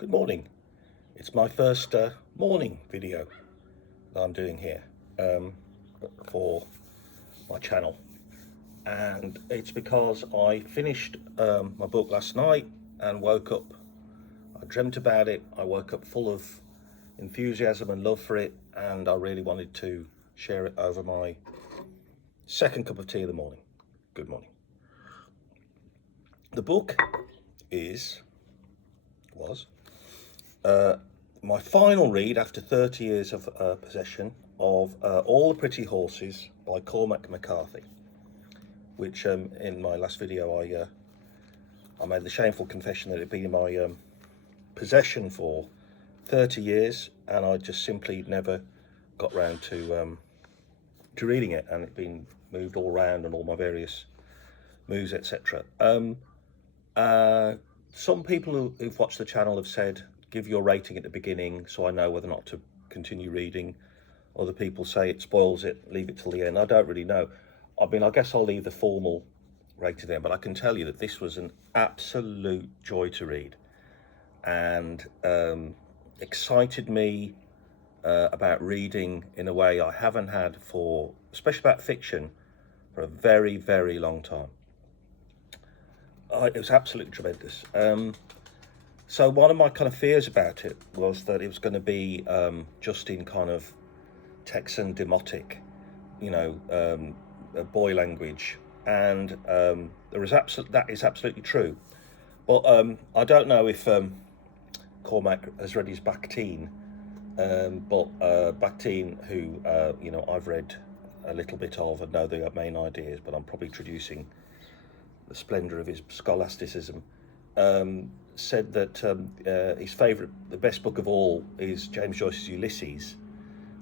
Good morning. It's my first morning video that I'm doing here for my channel, and it's because I finished my book last night and woke up. I dreamt about it. I woke up full of enthusiasm and love for it, and I really wanted to share it over my second cup of tea in the morning. Good morning. The book was my final read after 30 years of possession of All the Pretty Horses by Cormac McCarthy, which in my last video I made the shameful confession that it had been in my possession for 30 years and I just simply never got round to reading it, and it'd been moved all around and all my various moves, etc. Some people who've watched the channel have said, give your rating at the beginning so I know whether or not to continue reading. Other people say it spoils it, leave it till the end. I don't really know. I mean, I guess I'll leave the formal rating there, but I can tell you that this was an absolute joy to read, and excited me about reading in a way I haven't had for, especially about fiction, for a very, very long time. It was absolutely tremendous. So one of my kind of fears about it was that it was going to be just in kind of Texan demotic, boy language, and that is absolutely true. But I don't know if Cormac has read his Bakhtin, but Bakhtin, who I've read a little bit of and know the main ideas, but I'm probably traducing the splendour of his scholasticism, said that his favourite, the best book of all, is James Joyce's Ulysses.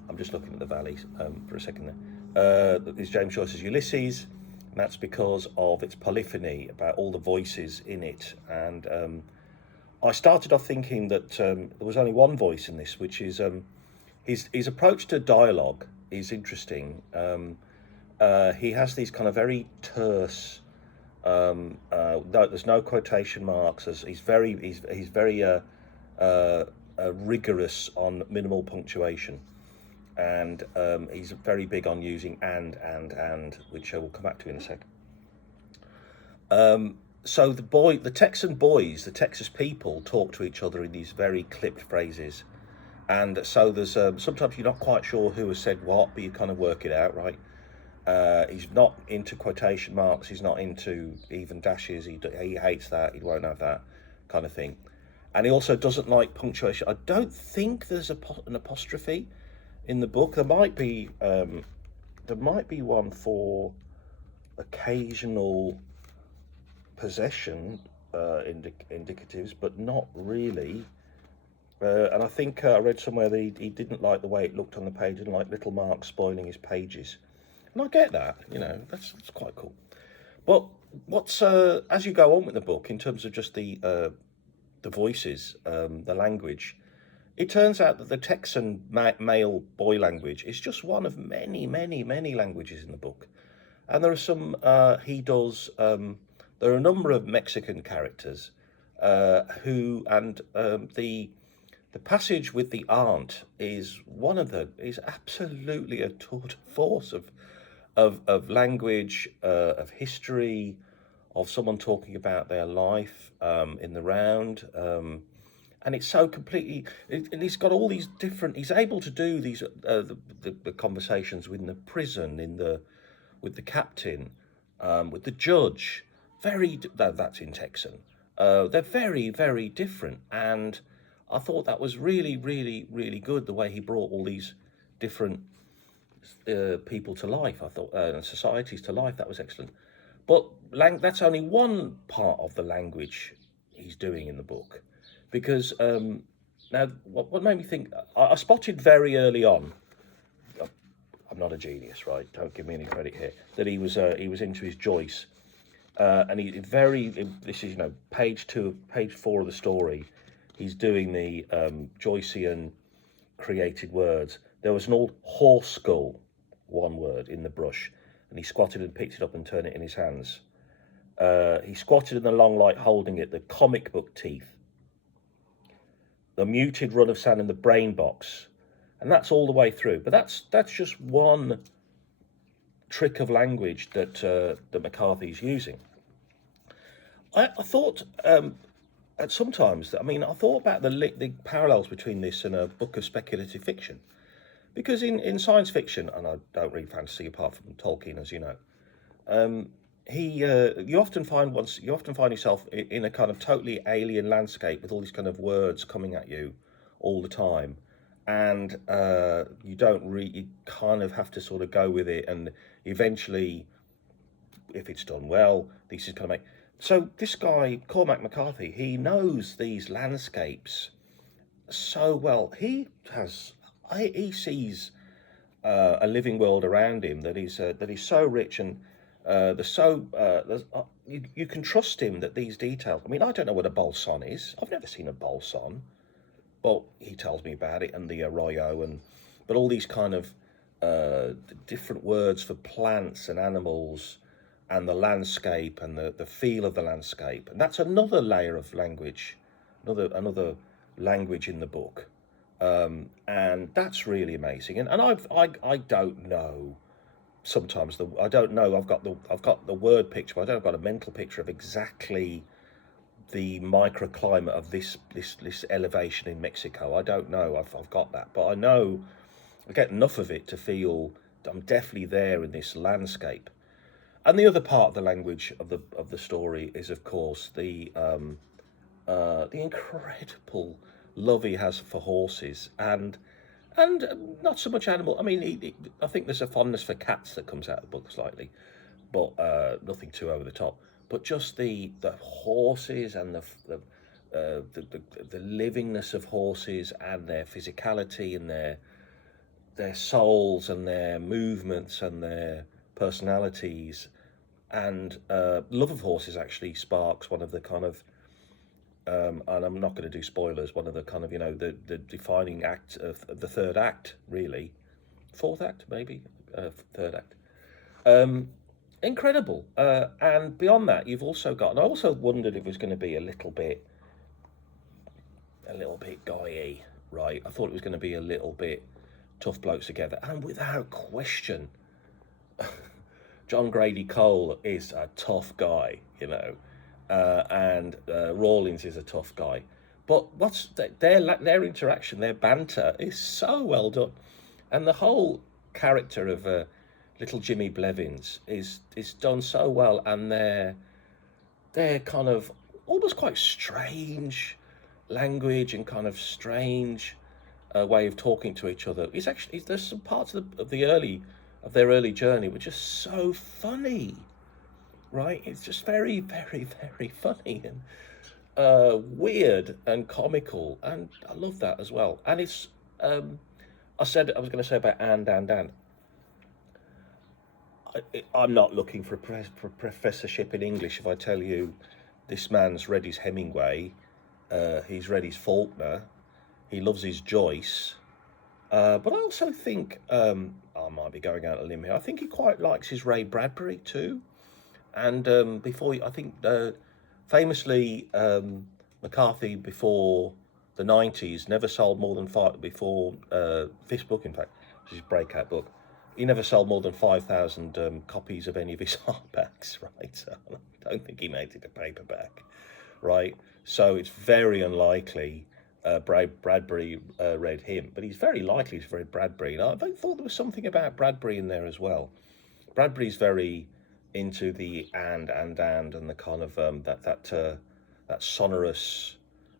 I'm just looking at the valleys for a second there. Is James Joyce's Ulysses, and that's because of its polyphony, about all the voices in it. And I started off thinking that there was only one voice in this, which is his approach to dialogue is interesting. He has these kind of very terse, there's no quotation marks. He's very rigorous on minimal punctuation, and he's very big on using and, which I will come back to in a sec. So the Texan boys, the Texas people, talk to each other in these very clipped phrases, and so there's sometimes you're not quite sure who has said what, but you kind of work it out, right? He's not into quotation marks. He's not into even dashes. He hates that. He won't have that kind of thing. And he also doesn't like punctuation. I don't think there's an apostrophe in the book. There might be one for occasional possession indicatives, but not really. And I think I read somewhere that he didn't like the way it looked on the page. He didn't like little marks spoiling his pages. And I get that, that's quite cool. But what's as you go on with the book, in terms of just the voices, the language, it turns out that the Texan male boy language is just one of many, many, many languages in the book. And there are some, there are a number of Mexican characters the passage with the aunt is is absolutely a tour de force of language, of history, of someone talking about their life in the round, and it's so completely. And he's got all these different. He's able to do these the conversations within the prison, with the captain, with the judge. That's in Texan. They're very, very different, and I thought that was really, really, really good, the way he brought all these different people to life. I thought, and societies to life. That was excellent. But that's only one part of the language he's doing in the book, because now what made me think, I spotted very early on. I'm not a genius, right? Don't give me any credit here. That he was into his Joyce, and this is page 4 of the story. He's doing the Joycean created words. There was an old horse skull, one word, in the brush, and he squatted and picked it up and turned it in his hands. He squatted in the long light holding it, the comic book teeth. the muted run of sound in the brain box, and that's all the way through. But that's just one trick of language that that McCarthy's using. I thought at sometimes, I mean, I thought about the parallels between this and a book of speculative fiction, because in science fiction, and I don't read fantasy apart from Tolkien, as you know, you often find yourself in a kind of totally alien landscape with all these kind of words coming at you all the time, and you kind of have to sort of go with it, and eventually, if it's done well, this is going to make. So this guy, Cormac McCarthy, he knows these landscapes so well. He sees a living world around him that is so rich, and you can trust him that these details. I mean, I don't know what a bolson is. I've never seen a bolson, but he tells me about it, and the arroyo, but all these kind of different words for plants and animals, and the landscape and the feel of the landscape, and that's another layer of language, another language in the book, and that's really amazing. And I don't know. Sometimes I don't know. I've got the word picture, but I don't have got a mental picture of exactly the microclimate of this elevation in Mexico. I don't know. I've got that, but I know I get enough of it to feel I'm definitely there in this landscape. And the other part of the language of the story is, of course, the incredible love he has for horses, and not so much animal. I mean, I think there's a fondness for cats that comes out of the book slightly, but nothing too over the top. But just the horses and the livingness of horses, and their physicality, and their souls, and their movements, and their personalities, and love of horses actually sparks one of the kind of and I'm not going to do spoilers, one of the kind of, the defining act of the third act, really, fourth act maybe, third act, incredible. And beyond that, you've also got, and I also wondered if it was going to be a little bit guy-y, right? I thought it was going to be a little bit tough blokes together, and without question, John Grady Cole is a tough guy, and Rawlins is a tough guy. But their interaction, their banter is so well done, and the whole character of little Jimmy Blevins is done so well, and their kind of almost quite strange language and kind of strange way of talking to each other. There's some parts of their early journey which are so funny, right? It's just very, very, very funny, and weird and comical, and I love that as well. And it's I said I was going to say about and I'm not looking for a professorship in English if I tell you this man's read his Hemingway, he's read his Faulkner, he loves his Joyce. But I also think, I might be going out on a limb here, I think he quite likes his Ray Bradbury too. And I think famously, McCarthy before the 90s never sold more than this book, in fact, which is his breakout book, he never sold more than 5,000 copies of any of his hardbacks, right? So I don't think he made it a paperback, right? So it's very unlikely Bradbury read him, but he's very likely to read Bradbury. And I thought there was something about Bradbury in there as well. Bradbury's very into the and the kind of that sonorous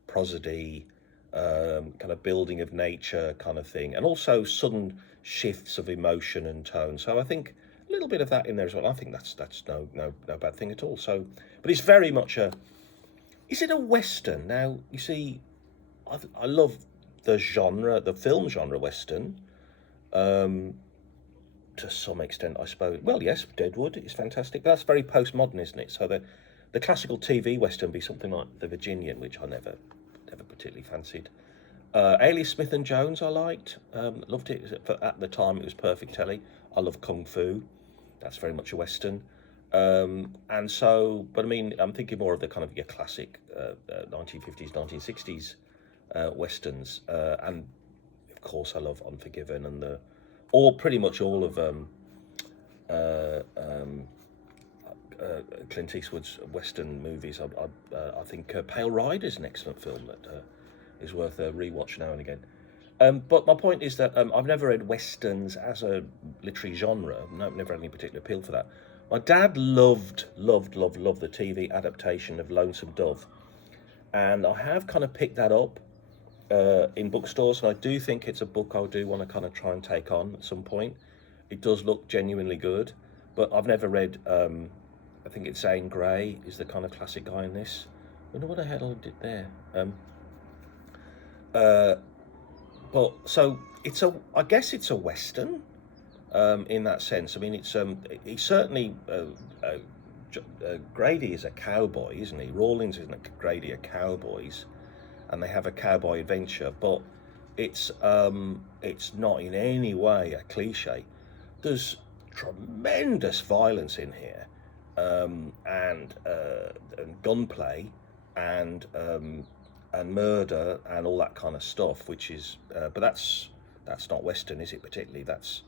prosody, kind of building of nature kind of thing, and also sudden shifts of emotion and tone. So I think a little bit of that in there as well. I think that's no bad thing at all. So, but it's very much is it a Western? Now, you see, I love the film genre Western, to some extent, I suppose. Well, yes, Deadwood is fantastic. That's very postmodern, isn't it? So the classical TV Western would be something like The Virginian, which I never particularly fancied. Alias Smith and Jones, I liked. Loved it. At the time, it was perfect telly. I love Kung Fu. That's very much a Western. And so, but I mean, I'm thinking more of the kind of your classic 1950s, 1960s westerns, and of course I love Unforgiven and all pretty much all of uh, um, Clint Eastwood's western movies. I think Pale Rider is an excellent film that is worth a rewatch now and again. But my point is that I've never read westerns as a literary genre. No, never had any particular appeal for that. My dad loved the TV adaptation of Lonesome Dove, and I have kind of picked that up in bookstores, and I do think it's a book I do want to kind of try and take on at some point. It does look genuinely good, but I've never read. I think it's Alasdair Gray is the kind of classic guy in this. I wonder what the hell I did there. Uh, but so I guess it's a western in that sense. I mean, he's certainly Grady is a cowboy, isn't he? Rawlins and Grady are cowboys, and they have a cowboy adventure, but it's not in any way a cliche. There's tremendous violence in here, and gunplay, and murder and all that kind of stuff, which is but that's not western, is it? Particularly that's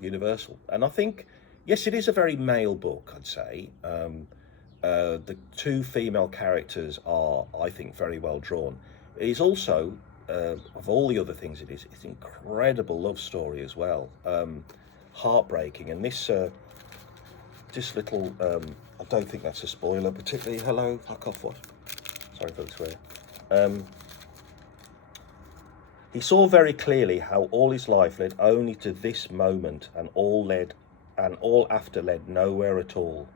universal. And I think yes, it is a very male book, I'd say. The two female characters are, I think, very well drawn. It is also of all the other things it's an incredible love story as well, heartbreaking. And this little I don't think that's a spoiler particularly. Hello, fuck off, what? Sorry for the swear. He saw very clearly how all his life led only to this moment, and all after led nowhere at all.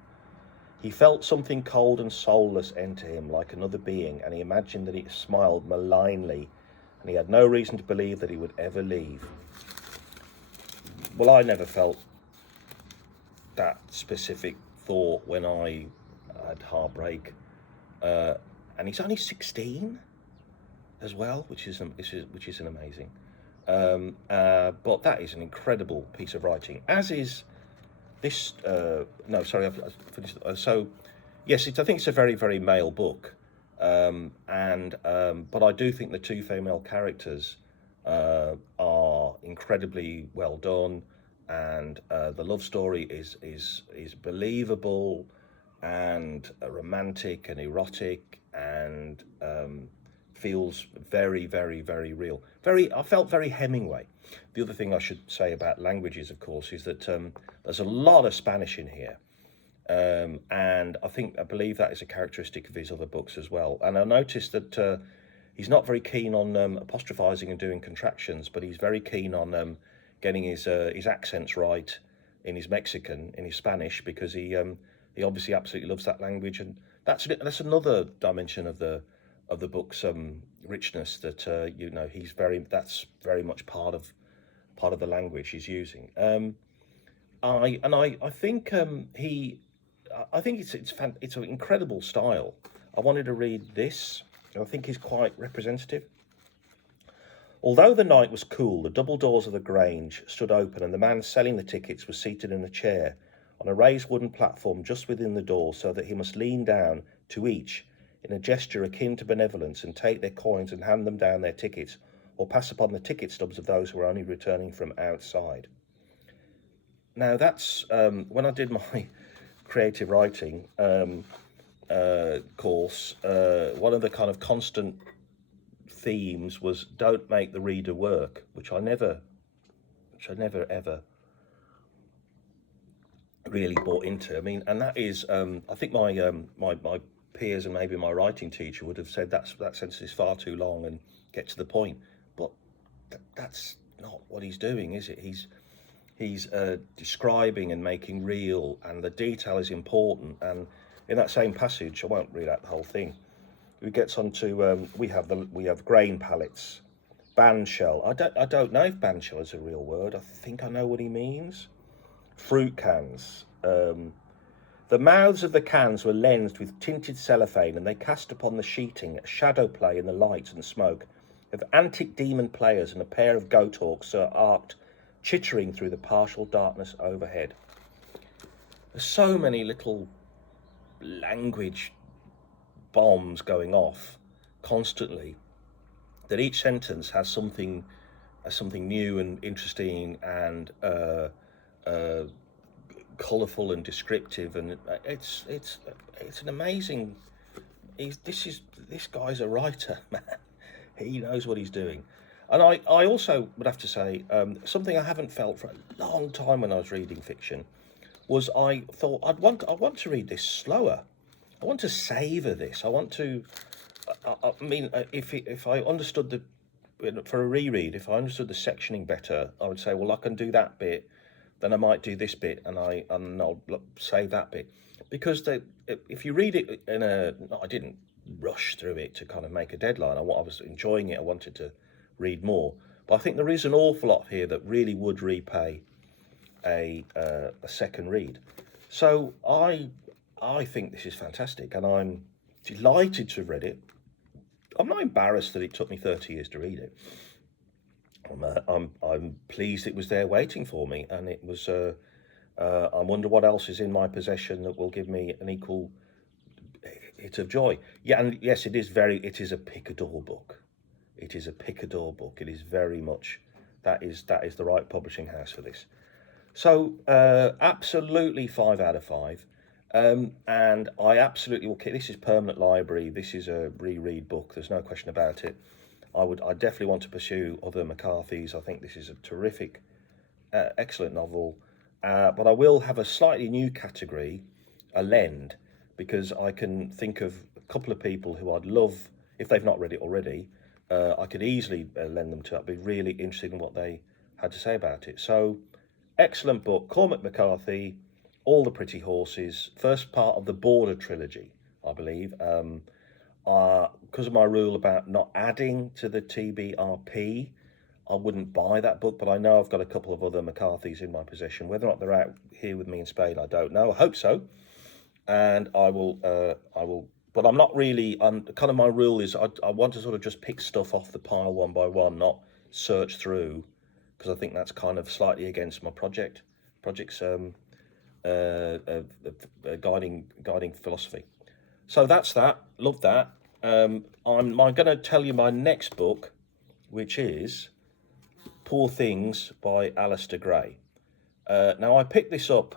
He felt something cold and soulless enter him like another being, and he imagined that it smiled malignly, and he had no reason to believe that he would ever leave. Well, I never felt that specific thought when I had heartbreak, and he's only 16 as well, which is an amazing. But that is an incredible piece of writing, as is this. No, sorry, I've finished. So, yes, I think it's a very, very male book, but I do think the two female characters are incredibly well done, and the love story is believable, and romantic and erotic, and feels very, very, very real. I felt very Hemingway. The other thing I should say about languages, of course, is that there's a lot of Spanish in here, and I believe that is a characteristic of his other books as well. And I noticed that he's not very keen on apostrophizing and doing contractions, but he's very keen on getting his accents right in his Mexican, in his Spanish, because he obviously absolutely loves that language, and that's another dimension of the book's richness, that that's very much part of the language he's using. I think it's an incredible style. I wanted to read this. I think he's quite representative. Although the night was cool, the double doors of the Grange stood open, and the man selling the tickets was seated in a chair on a raised wooden platform just within the door, so that he must lean down to each in a gesture akin to benevolence, and take their coins and hand them down their tickets, or pass upon the ticket stubs of those who were only returning from outside. Now that's when I did my creative writing course, one of the kind of constant themes was don't make the reader work, which I never ever really bought into. I mean, and that is I think my peers and maybe my writing teacher would have said that sentence is far too long and get to the point, but that's not what he's doing, is it? He's describing and making real, and the detail is important. And in that same passage, I won't read out the whole thing, he gets on to we have grain pallets, bandshell. I don't know if bandshell is a real word. I think I know what he means. Fruit cans. The mouths of the cans were lensed with tinted cellophane, and they cast upon the sheeting a shadow play in the light and smoke of antic demon players, and a pair of goat hawks arced, chittering through the partial darkness overhead. There's so many little language bombs going off constantly, that each sentence has something new and interesting and colourful and descriptive, and it's an amazing. This guy's a writer, man. He knows what he's doing. And I also would have to say something I haven't felt for a long time when I was reading fiction was I thought I want to read this slower. I want to savour this. I want to. I mean, if I understood for a reread, if I understood the sectioning better, I would say, well, I can do that bit, then I might do this bit, and I'll save that bit, because if you read it I didn't rush through it to kind of make a deadline. I was enjoying it. I wanted to read more, but I think there is an awful lot here that really would repay a second read. So I think this is fantastic, and I'm delighted to have read it. I'm not embarrassed that it took me 30 years to read it. I'm pleased it was there waiting for me, and it was. I wonder what else is in my possession that will give me an equal hit of joy. Yeah, and yes, it is a Picador book. It is a Picador book. It is very much that is the right publishing house for this. So absolutely 5 out of 5. And I absolutely will. This is permanent library. This is a reread book. There's no question about it. I definitely want to pursue other McCarthys. I think this is a terrific, excellent novel. But I will have a slightly new category, a lend, because I can think of a couple of people who I'd love, if they've not read it already, I could easily lend them to. I'd be really interested in what they had to say about it. So, excellent book, Cormac McCarthy, All the Pretty Horses, first part of the Border trilogy, I believe. Because of my rule about not adding to the TBRP, I wouldn't buy that book, but I know I've got a couple of other McCarthys in my possession. Whether or not they're out here with me in Spain, I don't know. I hope so. And I will, but I'm not really, kind of my rule is I want to sort of just pick stuff off the pile one by one, not search through, because I think that's kind of slightly against my project's guiding philosophy. So that's that. Love that. I'm going to tell you my next book, which is Poor Things by Alasdair Gray. Now, I picked this up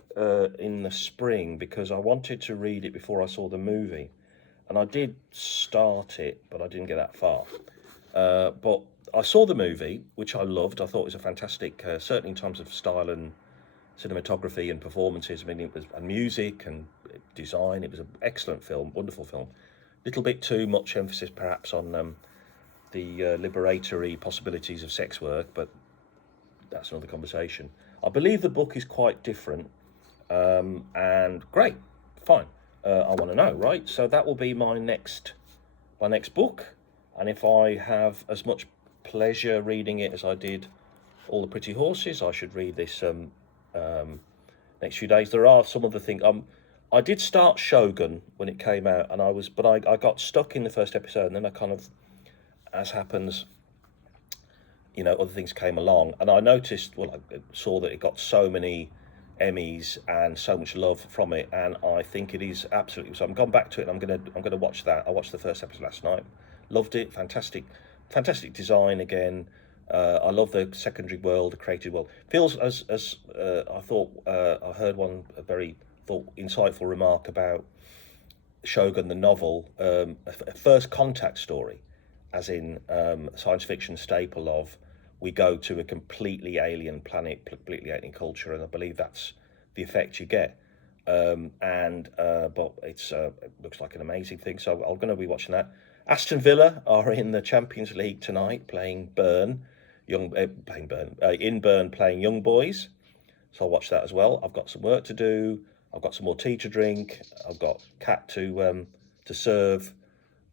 in the spring because I wanted to read it before I saw the movie. And I did start it, but I didn't get that far. But I saw the movie, which I loved. I thought it was a fantastic, certainly in terms of style and cinematography and performances. I mean, it was and music and design. It was an excellent film, wonderful film. Little bit too much emphasis, perhaps, on the liberatory possibilities of sex work, but that's another conversation. I believe the book is quite different, and great, fine. I want to know, right? So that will be my next book, and if I have as much pleasure reading it as I did All the Pretty Horses, I should read this next few days. There are some other things. I did start Shogun when it came out, and I got stuck in the first episode, and then I kind of, as happens, other things came along, and I noticed, I saw that it got so many Emmys and so much love from it, and I think it is absolutely. So I'm gone back to it. And I'm gonna watch that. I watched the first episode last night. Loved it. Fantastic design again. I love the secondary world, the created world. Feels as I thought. I heard a very insightful remark about Shogun, the novel, a first contact story, as in science fiction staple of we go to a completely alien planet, completely alien culture, and I believe that's the effect you get. But it looks like an amazing thing, so I'm going to be watching that. Aston Villa are in the Champions League tonight, playing Burnley, playing Young Boys, so I'll watch that as well. I've got some work to do. I've got some more tea to drink. I've got cat to serve.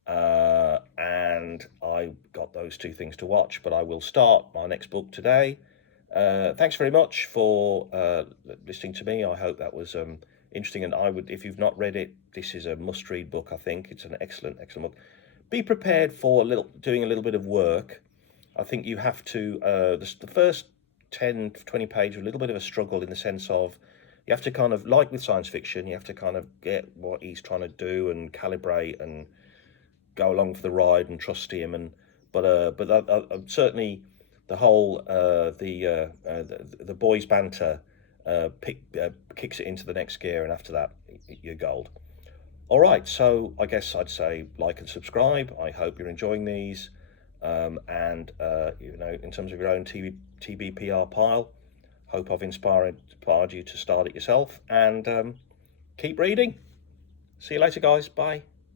And I got those two things to watch, but I will start my next book today. Thanks very much for listening to me. I hope that was interesting, and if you've not read it, this is a must-read book. I think it's an excellent book. Be prepared for doing a little bit of work. I think you have to, the first 10, 20 pages, a little bit of a struggle in the sense of you have to kind of, like with science fiction, you have to kind of get what he's trying to do and calibrate and go along for the ride and trust him. And but certainly the whole the boys banter kicks it into the next gear, and after that you're gold. All right, so I guess I'd say like and subscribe. I hope you're enjoying these, and in terms of your own TBPR pile, hope I've inspired you to start it yourself, and keep reading. See you later, guys. Bye.